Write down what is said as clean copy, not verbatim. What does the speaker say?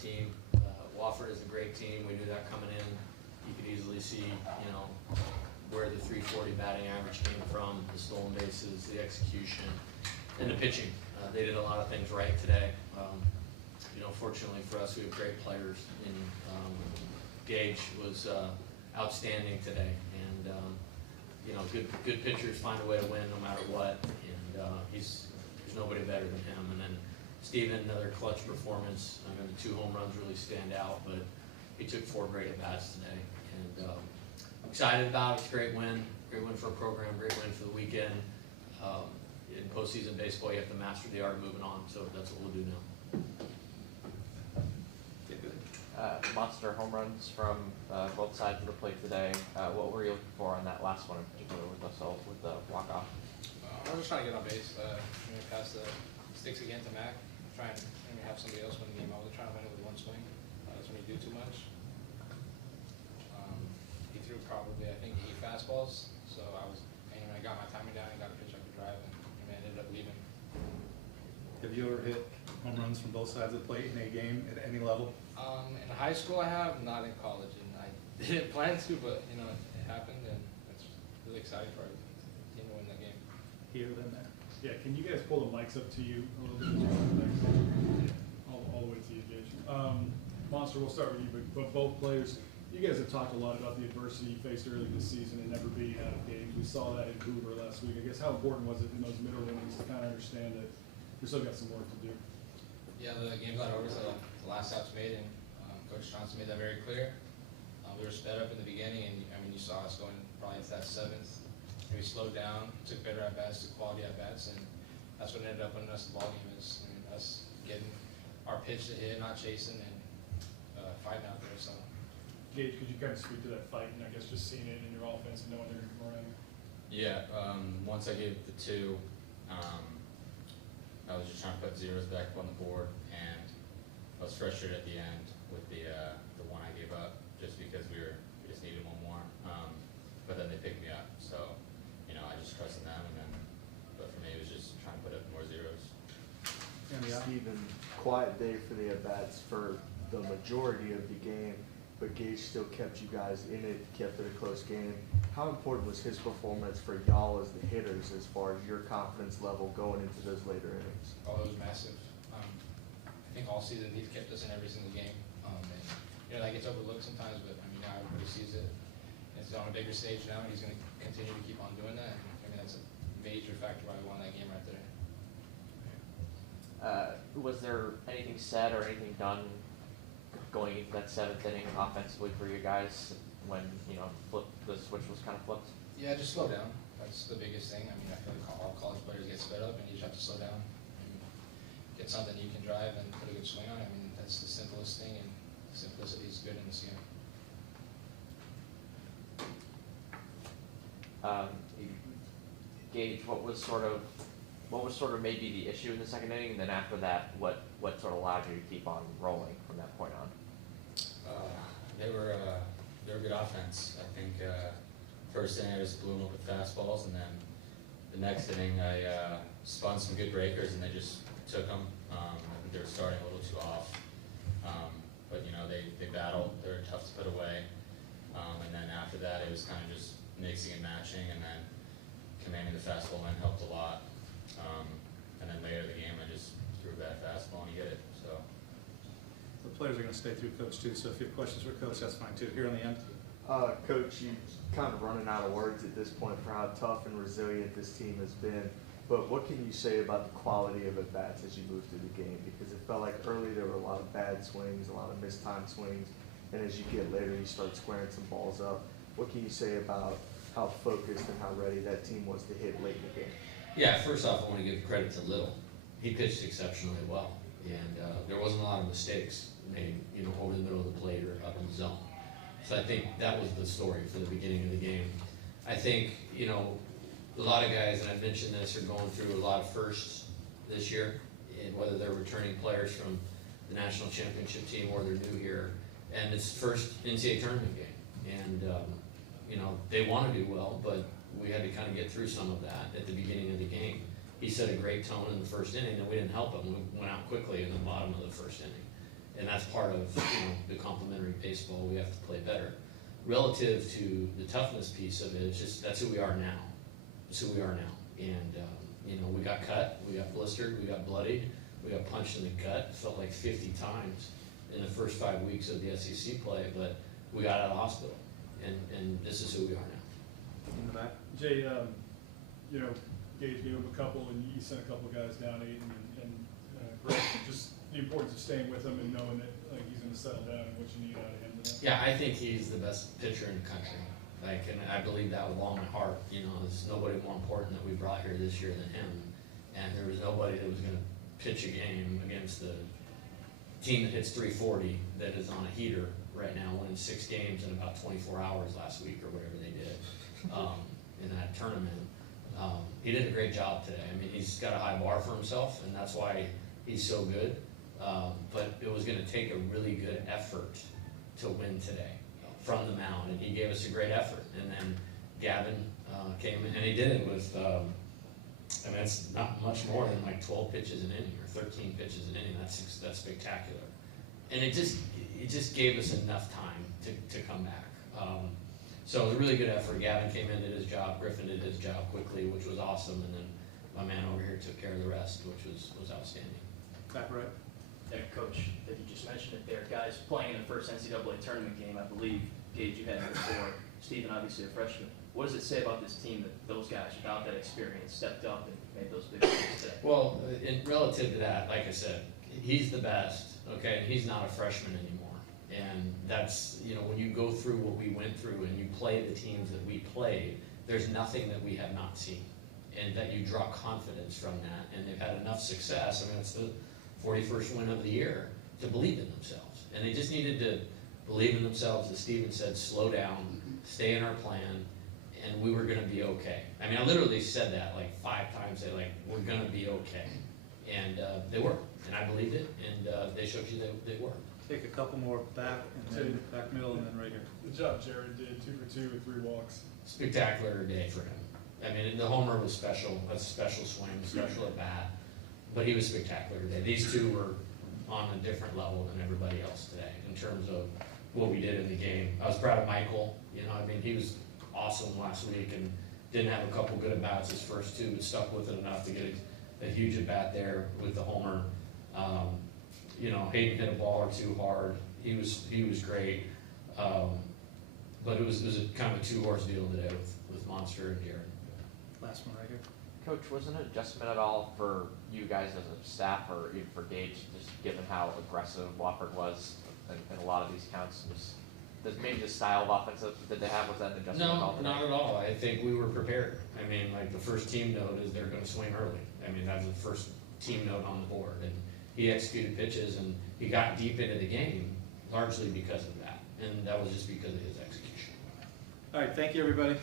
team. Wofford is a great team. We knew that coming in. You could easily see, you know, where the 340 batting average came from, the stolen bases, the execution, and the pitching. They did a lot of things right today. You know, fortunately for us, we have great players. And Gage was outstanding today, and you know, good pitchers find a way to win no matter what. And there's nobody better than him. And then Steven, another clutch performance. I mean, the 2 home runs really stand out, but he took 4 great at bats today. And I'm excited about it. It's a great win for a program, great win for the weekend. In postseason baseball, you have to master the art of moving on, so that's what we'll do now. Monster home runs from both sides of the plate today. What were you looking for on that last one in particular with the walk-off? I was just trying to get on base. Pass the sticks again to Mac. Try and have somebody else win the game. I wasn't trying to win it with one swing. That's when you do too much. He threw probably, I think, 8 fastballs. So I got my timing down and got a pitch I could drive, and ended up leaving. Have you ever hit home runs from both sides of the plate in a game at any level? In high school I have, not in college, and I didn't plan to, but it happened, and it's really exciting for our team to win that game. Here than there. Yeah, can you guys pull the mics up to you a little bit? All the way to you, Gage. Monster, we'll start with you, but both players, you guys have talked a lot about the adversity you faced early this season and never being out of games. We saw that in Hoover last week. I guess how important was it in those middle innings to kind of understand that we still got some work to do? Yeah, the game got over, so the last out's made, and Coach Johnson made that very clear. We were sped up in the beginning, and you saw us going probably into that 7th. And we slowed down, took better at bats, took quality at bats, and that's what ended up winning us the ball game. Is us getting our pitch to hit, not chasing, and fighting out there. So, Gage, could you kind of speak to that fight, and I guess just seeing it in your offense and knowing they're going to come around? Yeah, once I gave the 2, I was just trying to put zeros back up on the board, and I was frustrated at the end with the one I gave up, just because we just needed one more. But then they picked me up, so I just trusted them, but for me it was just trying to put up more zeros. Steven, quiet day for the at-bats for the majority of the game, but Gage still kept you guys in it, kept it a close game. How important was his performance for y'all as the hitters as far as your confidence level going into those later innings? oh, it was massive. I think all season he's kept us in every single game. And that gets overlooked sometimes, but now everybody sees it. It's on a bigger stage now, and he's going to continue to keep on doing that. That's a major factor why we won that game right there. Was there anything said or anything done going into that 7th inning offensively for you guys when the switch was kind of flipped? Yeah, just slow down. That's the biggest thing. I feel like all college players get sped up, and you just have to slow down. Get something you can drive and put a good swing on. That's the simplest thing, and simplicity is good in this game. Gage, what was sort of maybe the issue in the 2nd inning, and then after that, what sort of allowed you to keep on rolling from that point on? They were good offense. I think first inning I just blew them up with fastballs, and then the next inning I spun some good breakers, and they just took them. I think they were starting a little too off, but they battled. They were tough to put away, and then after that it was kind of just mixing and matching, and then commanding the fastball line helped a lot. And then later in the game I just threw a bad fastball and he hit it. So The players are going to stay through Coach too, so if you have questions for Coach, that's fine too. Here on the end. Coach, you kind of running out of words at this point for how tough and resilient this team has been. But what can you say about the quality of at-bats as you move through the game? Because it felt like early there were a lot of bad swings, a lot of mistimed swings, and as you get later you start squaring some balls up. What can you say about how focused and how ready that team was to hit late in the game? Yeah, first off, I want to give credit to Little. He pitched exceptionally well, and there wasn't a lot of mistakes made, over the middle of the plate or up in the zone. So I think that was the story for the beginning of the game. I think, a lot of guys, and I mentioned this, are going through a lot of firsts this year, and whether they're returning players from the national championship team or they're new here, and it's first NCAA tournament game, and they want to do well, but we had to kind of get through some of that at the beginning of the game. He set a great tone in the first inning, and we didn't help him. We went out quickly in the bottom of the first inning, And that's part of, the complementary baseball, we have to play better. Relative to the toughness piece of it, it's just, that's who we are now. That's who we are now. And, we got cut, we got blistered, we got bloodied, we got punched in the gut, felt like 50 times in the first 5 weeks of the SEC play, but we got out of the hospital. And this is who we are now. In the back. Jay, Gage gave him a couple, and you sent a couple of guys down, Aiden, and Greg, just the importance of staying with him and knowing that he's going to settle down and what you need out of him today. Yeah, I think he's the best pitcher in the country. And I believe that with all my heart. There's nobody more important that we brought here this year than him. And there was nobody that was going to pitch a game against the team that hits 340 that is on a heater right now, winning 6 games in about 24 hours last week or whatever they did in that tournament. He did a great job today. I mean, he's got a high bar for himself, and that's why he's so good. But it was going to take a really good effort to win today from the mound, and he gave us a great effort. And then Gavin came in, and he did it with, it's not much more than like 12 pitches an inning or 13 pitches an inning. That's spectacular. And it just gave us enough time to come back. So it was a really good effort. Gavin came in, did his job. Griffin did his job quickly, which was awesome. And then my man over here took care of the rest, which was outstanding. Back right. Yeah, Coach, that you just mentioned it there. Guys playing in the first NCAA tournament game, I believe, Gage, you had it before. Steven, obviously a freshman. What does it say about this team that those guys, without that experience, stepped up and made those big moves today? Well, relative to that, like I said, he's the best, okay, and he's not a freshman anymore. And that's, when you go through what we went through and you play the teams that we played, there's nothing that we have not seen. And that you draw confidence from that, and they've had enough success. I mean, it's the 41st win of the year to believe in themselves. And they just needed to believe in themselves, as Steven said, slow down, stay in our plan, and we were going to be okay. I mean, I literally said that like 5 times. We're going to be okay. And they were, and I believed it, and they showed you they were. Take a couple more back, and then back middle, and then right here. Good job, Jared did 2 for 2 with 3 walks. Spectacular day for him. I mean, the homer was special. That's a special swing, special at bat. But he was spectacular today. These two were on a different level than everybody else today in terms of what we did in the game. I was proud of Michael. He was awesome last week and didn't have a couple good at bats his first 2, but stuck with it enough to get a huge at bat there with the homer. Hayden hit a ball or 2 hard. He was great. But it was a kind of a 2-horse deal today with Monster and Jared. Last one right here. Coach, wasn't an adjustment at all for you guys as a staff or even for Gage, just given how aggressive Wofford was in a lot of these counts? Maybe the style of offense that they have, was that an adjustment at all? No, not at all. I think we were prepared. I mean, the first team note is they're going to swing early. I mean, that was the first team note on the board. And he executed pitches, and he got deep into the game largely because of that. And that was just because of his execution. All right, thank you, everybody.